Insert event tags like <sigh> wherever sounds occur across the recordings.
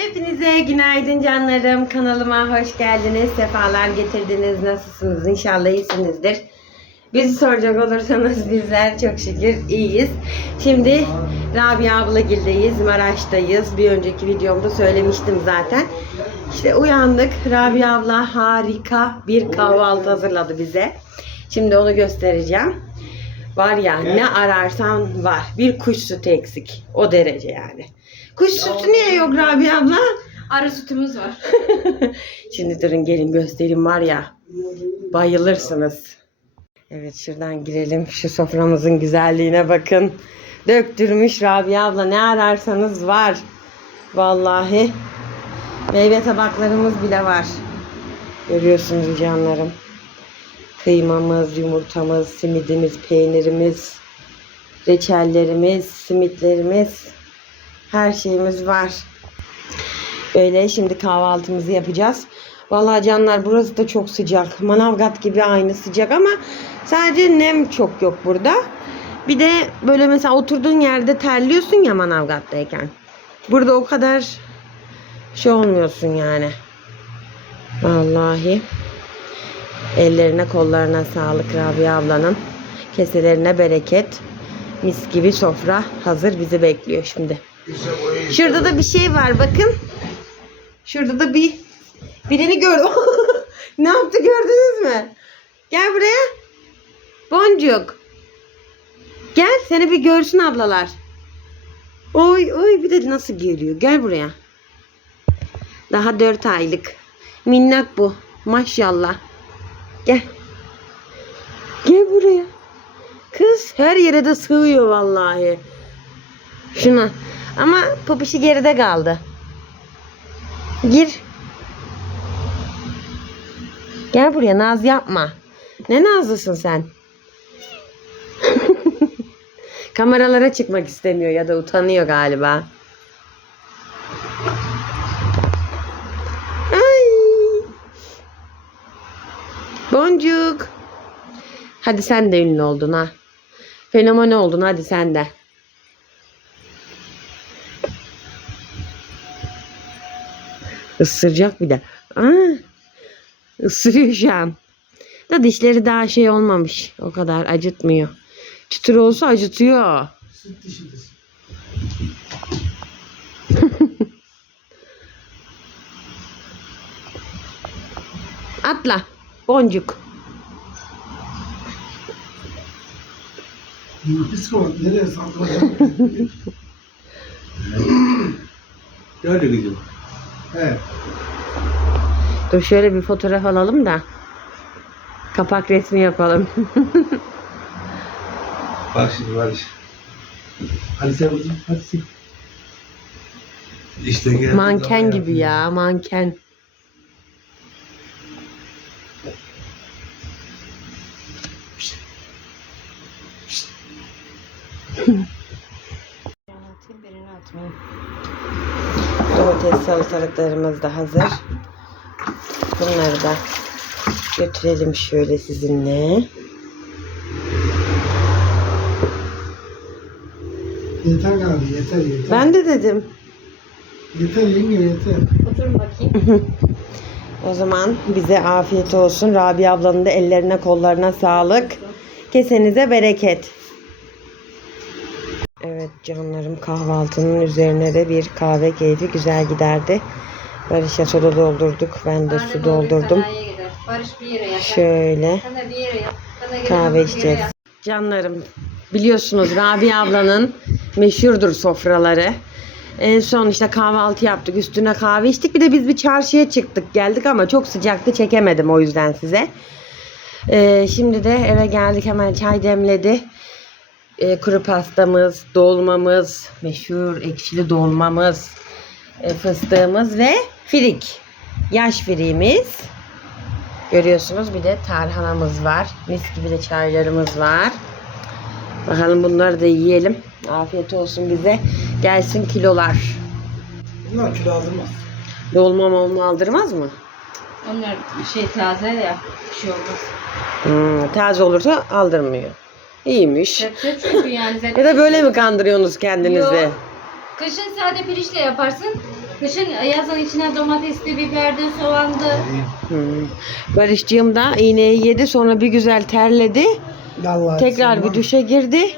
Hepinize günaydın canlarım. Kanalıma hoş geldiniz. Sefalar getirdiniz. Nasılsınız? İnşallah iyisinizdir. Bizi soracak olursanız bizler çok şükür iyiyiz. Şimdi Rabia ablagildeyiz. Maraş'tayız. Bir önceki videomda söylemiştim zaten. İşte uyandık. Rabia abla harika bir kahvaltı hazırladı bize. Şimdi onu göstereceğim. Var ya ne ararsan var. Bir kuş sütü eksik. O derece yani. Kuş sütü niye yok Rabia abla? Arı sütümüz var. <laughs> Şimdi durun gelin göstereyim var ya. Bayılırsınız. Evet şuradan girelim. Şu soframızın güzelliğine bakın. Döktürmüş Rabia abla ne ararsanız var. Vallahi. Meyve tabaklarımız bile var. Görüyorsunuz canlarım. Kıymamız, yumurtamız, simidimiz, peynirimiz, reçellerimiz, simitlerimiz, her şeyimiz var. Böyle şimdi kahvaltımızı yapacağız. Vallahi canlar burası da çok sıcak. Manavgat gibi aynı sıcak ama sadece nem çok yok burada. Bir de böyle mesela oturduğun yerde terliyorsun ya Manavgat'tayken. Burada o kadar şey olmuyorsun yani. Vallahi. Ellerine kollarına sağlık Rabia ablanın. Keselerine bereket. Mis gibi sofra hazır bizi bekliyor şimdi. Şurada da bir şey var bakın. Şurada da bir birini gördüm. <laughs> ne yaptı gördünüz mü? Gel buraya. Boncuk. Gel seni bir görsün ablalar. Oy oy bir de nasıl geliyor. Gel buraya. Daha dört aylık. Minnak bu. Maşallah. Gel. Gel buraya. Kız her yere de sığıyor vallahi. Şuna. Ama popişi geride kaldı. Gir. Gel buraya naz yapma. Ne nazlısın sen? <laughs> Kameralara çıkmak istemiyor ya da utanıyor galiba. Ay. Boncuk. Hadi sen de ünlü oldun ha. Fenomen oldun hadi sen de. Isıracak bir de. Aa, ısırıyor şu an. Da dişleri daha şey olmamış. O kadar acıtmıyor. Çıtır olsa acıtıyor. Süt dişidir. <laughs> Atla. Boncuk. Psikopat nereye saldıracak? <laughs> Gördü kızım. Evet. Dur şöyle bir fotoğraf alalım da. Kapak resmi yapalım. <laughs> Bak şimdi Barış. Hadi sen kızım. Hadi sen. İşte geldi. manken gibi ya manken. <laughs> Domates salatalıklarımız da hazır. Bunları da götürelim şöyle sizinle. Yeter galiba yeter yeter. Ben de dedim. Yeter yenge yeter. Oturun bakayım. O zaman bize afiyet olsun. Rabia ablanın da ellerine kollarına sağlık. Kesenize bereket. Evet canlarım kahvaltının üzerine de bir kahve keyfi güzel giderdi. Barış'a soda doldurduk. Ben de su Karnım doldurdum. Şöyle kahve içeceğiz. Canlarım biliyorsunuz Rabia ablanın meşhurdur sofraları. En son işte kahvaltı yaptık. Üstüne kahve içtik. Bir de biz bir çarşıya çıktık geldik ama çok sıcaktı çekemedim o yüzden size. Ee, şimdi de eve geldik hemen çay demledi. Ee, kuru pastamız, dolmamız, meşhur ekşili dolmamız, e, fıstığımız ve firik. Yaş firiğimiz. Görüyorsunuz bir de tarhanamız var. Mis gibi de çaylarımız var. Bakalım bunları da yiyelim. Afiyet olsun bize. Gelsin kilolar. Bunlar kilo aldırmaz. Dolma molma aldırmaz mı? Onlar şey taze ya. Bir şey olmaz. Hmm, taze olursa aldırmıyor. İyiymiş. Sebze çünkü yani. <laughs> Ya da böyle mi kandırıyorsunuz kendinizi? Yok. Kışın sade pirinçle yaparsın. Kışın yazın içine domatesli, biberdi, soğandı. Hmm. Barışcığım da iğneyi yedi sonra bir güzel terledi. Allah Tekrar bir duşa girdi.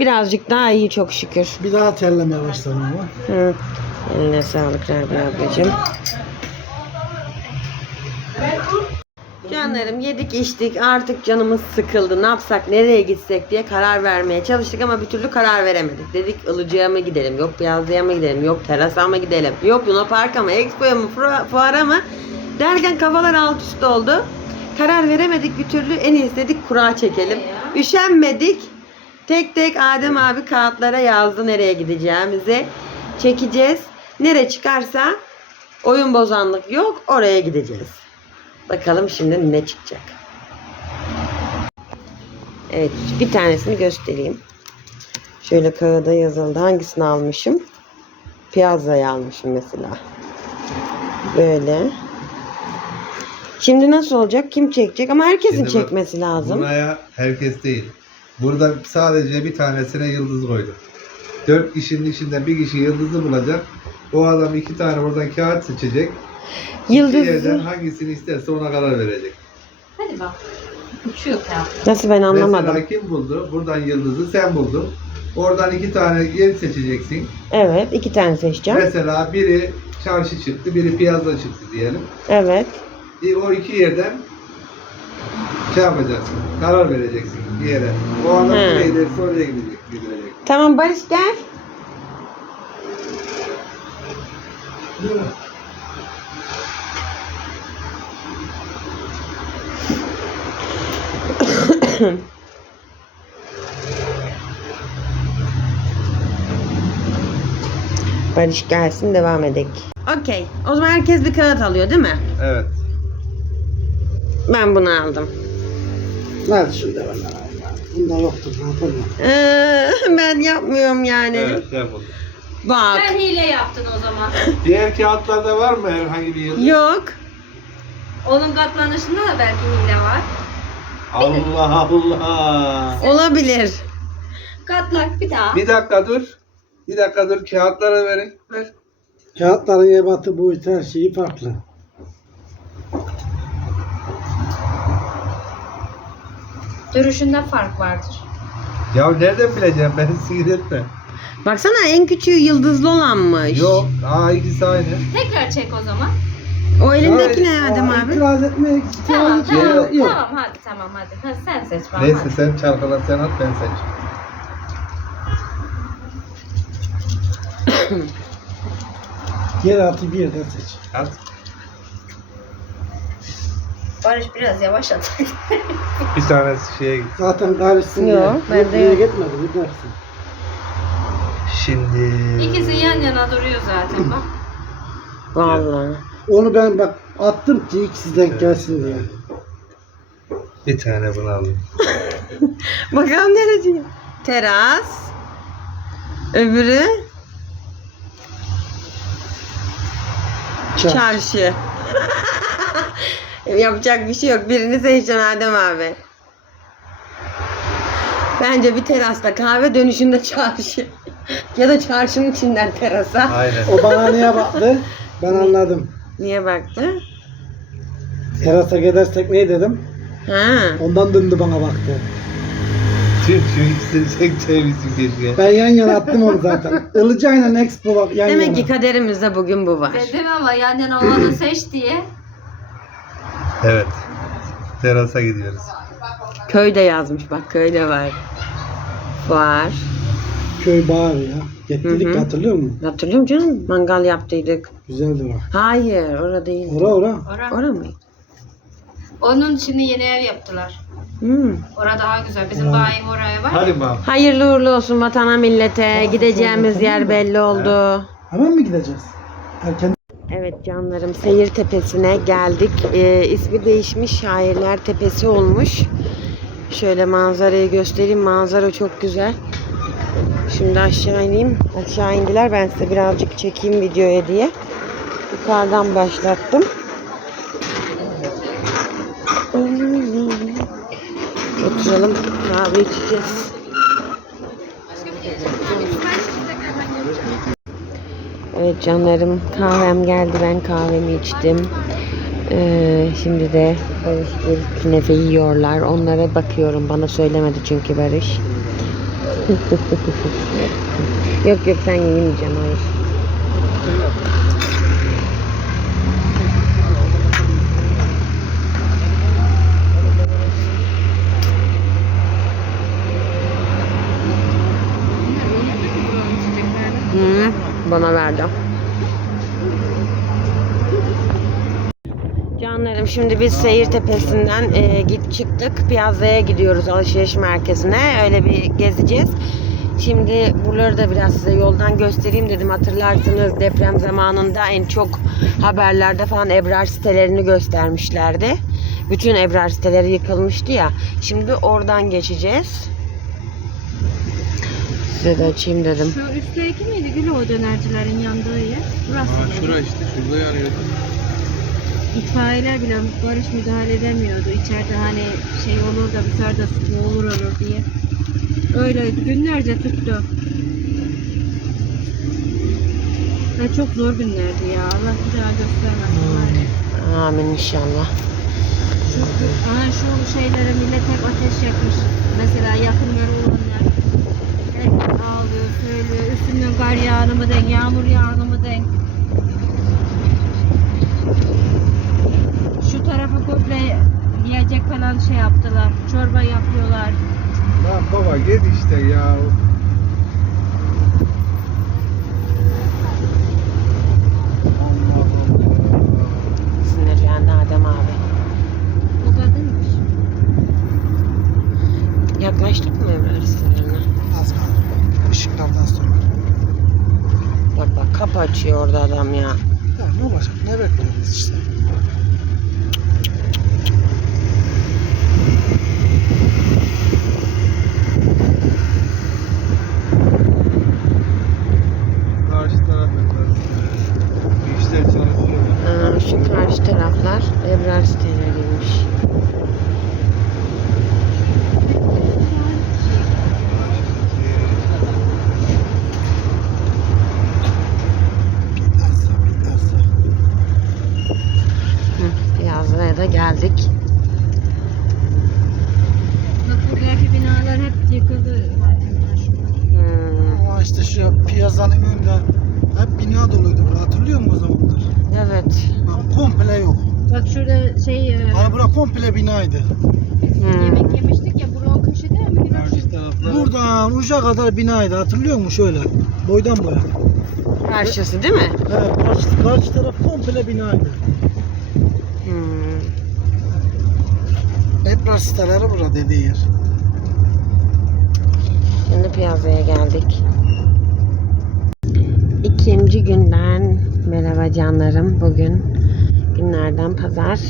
Birazcık daha iyi çok şükür. Bir daha terlemeye başladım ama. Hı. Eline sağlık Rabia ablacığım. Canlarım yedik içtik artık canımız sıkıldı ne yapsak nereye gitsek diye karar vermeye çalıştık ama bir türlü karar veremedik. Dedik Ilıcı'ya mı gidelim yok Beyazlı'ya mı gidelim yok Teras'a mı gidelim yok Luna Park'a mı Expo'ya mı fuara mı derken kafalar alt üst oldu. Karar veremedik bir türlü en iyisi dedik kura çekelim. Üşenmedik. Tek tek Adem abi kağıtlara yazdı nereye gideceğimizi. Çekeceğiz. Nere çıkarsa oyun bozanlık yok oraya gideceğiz. Bakalım şimdi ne çıkacak. Evet bir tanesini göstereyim. Şöyle kağıda yazıldı. Hangisini almışım? Piyazza'yı almışım mesela. Böyle. Şimdi nasıl olacak? Kim çekecek? Ama herkesin Şimdi bak, çekmesi lazım. Buraya herkes değil. Burada sadece bir tanesine yıldız koyduk. Dört kişinin içinden bir kişi yıldızı bulacak. O adam iki tane oradan kağıt seçecek. İki yerden Yıldız hangisini isterse ona karar verecek. Hadi bak. Uçuyor kağıt. nasıl ben anlamadım. Mesela kim buldu? Buradan yıldızı sen buldun. Oradan iki tane yer seçeceksin. Evet iki tane seçeceğim. Mesela biri çarşı çıktı, biri piyazda çıktı diyelim. Evet. E, o iki yerden şey yapacaksın, karar vereceksin bir yere. O adam nereye giderse oraya gidecek, gidilecek. Tamam Barış gel. <coughs> Barış gelsin devam edek. Okey. O zaman herkes bir kağıt alıyor değil mi? Evet. Ben bunu aldım. Ver şunu da bana. Bunda yoktur. Hatırla. Ee, <laughs> ben yapmıyorum yani. Evet, sen buldun. Bak. Sen hile yaptın o zaman. <laughs> Diğer kağıtlarda var mı herhangi bir yıldız? Yok. Onun katlanışında da belki hile var. Allah Allah. Olabilir. Katlak bir daha. Bir dakika dur. Bir dakika dur kağıtları verin. Ver. Kağıtların ebatı, boyutu her şeyi farklı. Duruşunda fark vardır. Ya nereden bileceğim beni sinir etme. Baksana en küçüğü yıldızlı olanmış. Yok. Aa ikisi aynı. Tekrar çek o zaman. O elindeki ne Adem abi? İtiraz etmeye Tamam itiraz tamam yok. tamam hadi tamam hadi. Ha, sen seç bana. Neyse hadi. sen çalkala sen at ben seç. Yer altı bir yerden seç. At. Barış biraz yavaş at. <laughs> Bir tanesi şeye git. Zaten karışsın Yok, ya. bende Buraya yok. gitmedi. Bir dersin. Şimdi. İkisi yan yana duruyor zaten bak. Vallahi. Onu ben bak attım ki ikisi denk gelsin diye. Bir tane bunu alayım. <laughs> Bakalım ne diyor. Teras. Öbürü Çar. çarşı. <laughs> Yapacak bir şey yok. Birini seçeceksin Adem abi. Bence bir terasta kahve dönüşünde çarşı. <laughs> ya da çarşının içinden terasa. Aynen. O bana niye baktı? Ben anladım. Niye baktı? Terasa gidersek ne dedim? Ha. Ondan döndü bana baktı. Tüm şu çekeceğimizin keşke. Ben yan yana attım onu zaten. <laughs> Ilıcayla Expo bak yan Demek yana. ki kaderimizde bugün bu var. Dedim ama yan yana olanı seç diye. Evet. Terasa gidiyoruz. Köyde yazmış bak köyde var. Var. Köy bağır ya. Gittik Hı hı. hatırlıyor musun? Hatırlıyorum canım mangal yaptıydık. Güzeldi o. Hayır orada değil. Ora ora. Ora. Ora mı? Onun şimdi yeni ev yaptılar. Hmm. Ora daha güzel. Bizim Hmm. bayim oraya var. Hadi bakalım. Hayırlı uğurlu olsun vatana millete. Gideceğimiz yer belli oldu. Hemen mi gideceğiz? Erken Evet canlarım Seyir Tepesi'ne geldik. Ee, ismi değişmiş Şairler Tepesi olmuş. Şöyle manzarayı göstereyim. Manzara çok güzel. Şimdi aşağı ineyim. Aşağı indiler. Ben size birazcık çekeyim videoya diye. Yukarıdan başlattım. Oturalım. Kahve içeceğiz. Evet canlarım kahvem geldi ben kahvemi içtim. Ee, şimdi de Barış bir künefe yiyorlar. Onlara bakıyorum. Bana söylemedi çünkü Barış. <laughs> yok yok sen yemeyeceğim hayır. Hı, bana verdi. Canlarım şimdi biz seyir tepesinden e, git çıktık. Piyazaya gidiyoruz alışveriş merkezine. Öyle bir gezeceğiz. Şimdi buraları da biraz size yoldan göstereyim dedim. Hatırlarsınız deprem zamanında en çok haberlerde falan ebrar sitelerini göstermişlerdi. Bütün ebrar siteleri yıkılmıştı ya. Şimdi oradan geçeceğiz. Size de açayım dedim. Şu üstteki miydi Gül o dönercilerin yandığı yer? Burası. mı? Şura işte şurada yanıyor. İtfaiyeler bile barış müdahale edemiyordu. İçeride hani şey olur da dışarıda boğulur olur diye. Öyle günlerce tuttu. Ya çok zor günlerdi ya. Allah bir daha göstermesin. ya. Amin inşallah. Şu, aha şu şeylere millet hep ateş yakmış. Mesela yakınları olanlar. Herkes ağlıyor, söylüyor. Üstünden kar yağını mı denk, yağmur yağını mı denk. Tarafa komple yiyecek falan şey yaptılar. Çorba yapıyorlar. Lan baba git işte ya. Allah Allah. Sinirlendi Adem abi. O kadınmış. Yaklaştık mı Ebrar sitelerine? Az kaldı. Işıklardan sonra. Bak bak kapı açıyor orada adam ya. Ya ne olacak? Ne bekliyoruz işte? Karşı taraf yaparız. İşler çalışıyor. Aa, şu karşı taraflar Ebrar siteleriymiş. Bitmezse bitmezse. Hı, Yazlığa da geldik. Bak buradaki binalar hep yıkıldı zaten. ya şu. Hmm, Ama işte şu piyasanın önünde hep bina doluydu. bura. Hatırlıyor musun o zamanlar? evet. Bak komple yok. Bak şurada şey e, Hani bura komple binaydı. Hmm. yemek yemiştik ya bura o köşede mi? Biraz Karşı Buradan uca kadar binaydı. Hatırlıyor musun şöyle? Boydan boya. Karşısı değil mi? Evet, karşı, karşı taraf komple binaydı. Hmm. Ebrar siteleri burada dediği yer. Şimdi piyazaya geldik. İkinci günden merhaba canlarım. Bugün günlerden pazar.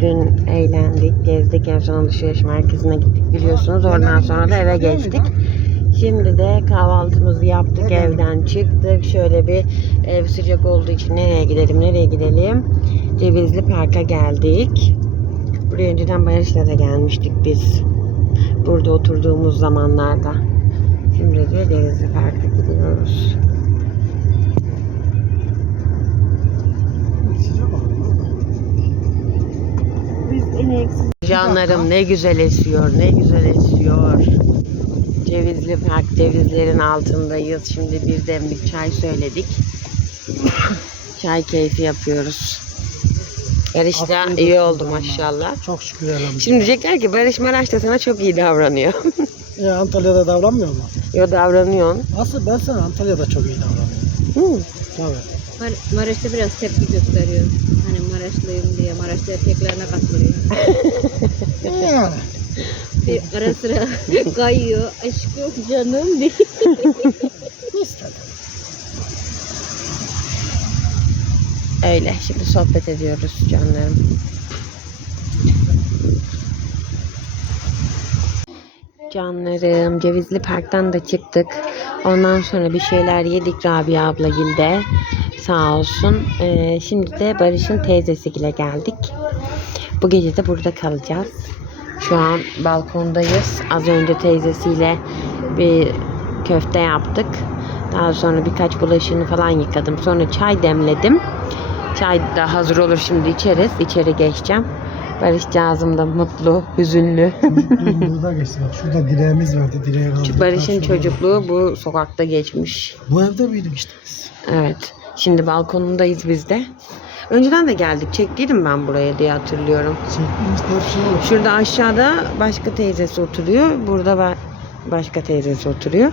Dün eğlendik, gezdik. En son alışveriş merkezine gittik biliyorsunuz. Oradan sonra da eve geçtik. Şimdi de kahvaltımızı yaptık, evden çıktık. Şöyle bir ev sıcak olduğu için nereye gidelim, nereye gidelim? Cevizli Park'a geldik. Buraya önceden Barış'la da gelmiştik biz. Burada oturduğumuz zamanlarda. Şimdi de Cevizli Park'a gidiyoruz. Canlarım ne güzel esiyor, ne güzel esiyor. Cevizli Park, cevizlerin altındayız. Şimdi bir demlik çay söyledik. çay keyfi yapıyoruz. Barış da Afiyet iyi oldu maşallah. Çok şükür elhamdülillah. Şimdi diyecekler ki Barış Maraş da sana çok iyi davranıyor. <laughs> Ya Antalya'da davranmıyor mu? Yo davranıyorsun. Asıl ben sana Antalya'da çok iyi davranıyorum. Hı. Tabii. Mar- Maraş'ta biraz tepki gösteriyor. Hani Maraşlıyım diye Maraşlı erkeklerine katılıyor. <laughs> Yani. Bir ara sıra <laughs> kayıyor. Aşkım canım. İstedim. <laughs> Öyle. Şimdi sohbet ediyoruz canlarım. Canlarım Cevizli Park'tan da çıktık. Ondan sonra bir şeyler yedik Rabia ablagilde. Sağ olsun. Ee, şimdi de Barış'ın teyzesiyle geldik. Bu gece de burada kalacağız. Şu an balkondayız. Az önce teyzesiyle bir köfte yaptık. Daha sonra birkaç bulaşığını falan yıkadım. Sonra çay demledim. Çay da hazır olur şimdi içeriz. İçeri geçeceğim. Barış Cazım da mutlu, hüzünlü. Mutluyum burada geçti bak. Şurada direğimiz vardı. Direğe kaldık. Barış'ın çocukluğu bu sokakta geçmiş. Bu evde miydik işte biz? Evet. Şimdi balkonundayız biz de. Önceden de geldik. Çektiydim ben buraya diye hatırlıyorum. Şurada aşağıda başka teyzesi oturuyor. Burada ba- başka teyzesi oturuyor.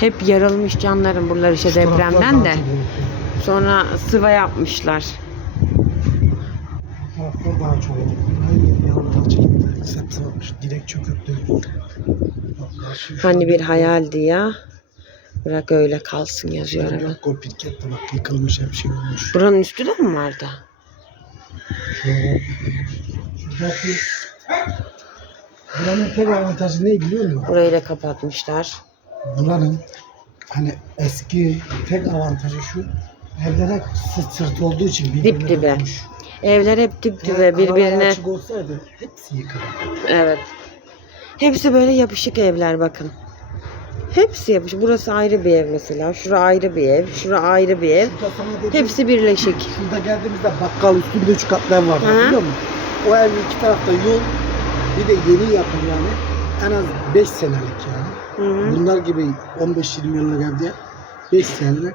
Hep yarılmış canlarım buralar işte depremden de. Sonra sıva yapmışlar. Taraflar daha çok oldu. Her yeri yanılıp açıldı. Sepsi olmuş. Direk çöküktü. Hani bir hayaldi ya. Bırak öyle kalsın yazıyor hemen. Kopit gitti bak yıkılmış hep şey olmuş. Buranın üstü de mi vardı? Buranın tek avantajı ne biliyor musun? Burayı da kapatmışlar. Buranın hani eski tek avantajı şu evler hep sırt sırt olduğu için birbirine Dip dibe. Evler hep dip dibe Eğer birbirine. açık olsaydı hepsi yıkılır. Evet. Hepsi böyle yapışık evler bakın. Hepsi yapışık. Burası ayrı bir ev mesela. Şura ayrı bir ev. Şura ayrı bir ev. Şurada sana dedim, Hepsi birleşik. Şurada geldiğimizde bakkal üstünde üç katlı ev vardı Hı. biliyor musun? O evin iki tarafta yol bir de yeni yapım yani. En az 5 senelik yani. Hı. Bunlar gibi 15-20 yıllık evde 5 senelik.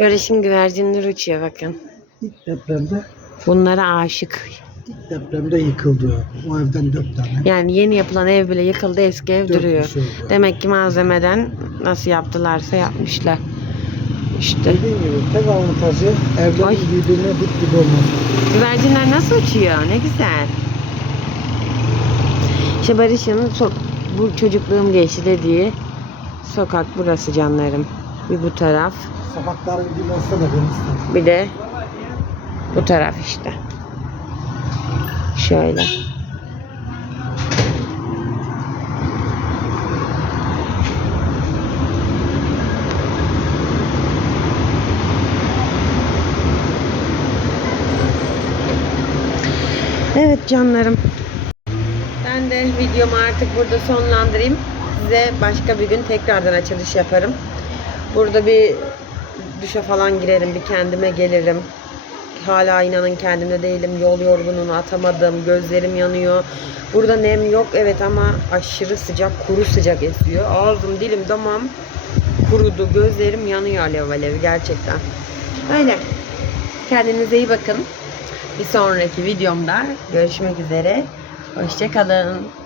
Barış'ın güvercinleri uçuyor bakın. İlk depremde Bunlara aşık. Depremde yıkıldı. O evden 4 tane. Yani yeni yapılan ev bile yıkıldı eski ev Dört duruyor. kişi oldu. Demek ki malzemeden nasıl yaptılarsa yapmışlar. İşte Dediğim gibi tek avantajı Ay. evlerin birbirine dip dip olması. güvercinler nasıl uçuyor ne güzel. İşte Barış'ın so- bu çocukluğum geçti dediği sokak burası canlarım. Bir bu taraf Sokakların dip olsa da ben isterim. bir de bu taraf işte. Şöyle. Evet canlarım. Ben de videomu artık burada sonlandırayım. Size başka bir gün tekrardan açılış yaparım. Burada bir duşa falan girerim, bir kendime gelirim. Hala inanın kendimde değilim. Yol yorgunluğunu atamadım. Gözlerim yanıyor. Burada nem yok evet ama aşırı sıcak, kuru sıcak esiyor. Ağzım, dilim, damağım kurudu. Gözlerim yanıyor alev alev gerçekten. Öyle. Kendinize iyi bakın. Bir sonraki videomda görüşmek üzere. Hoşçakalın.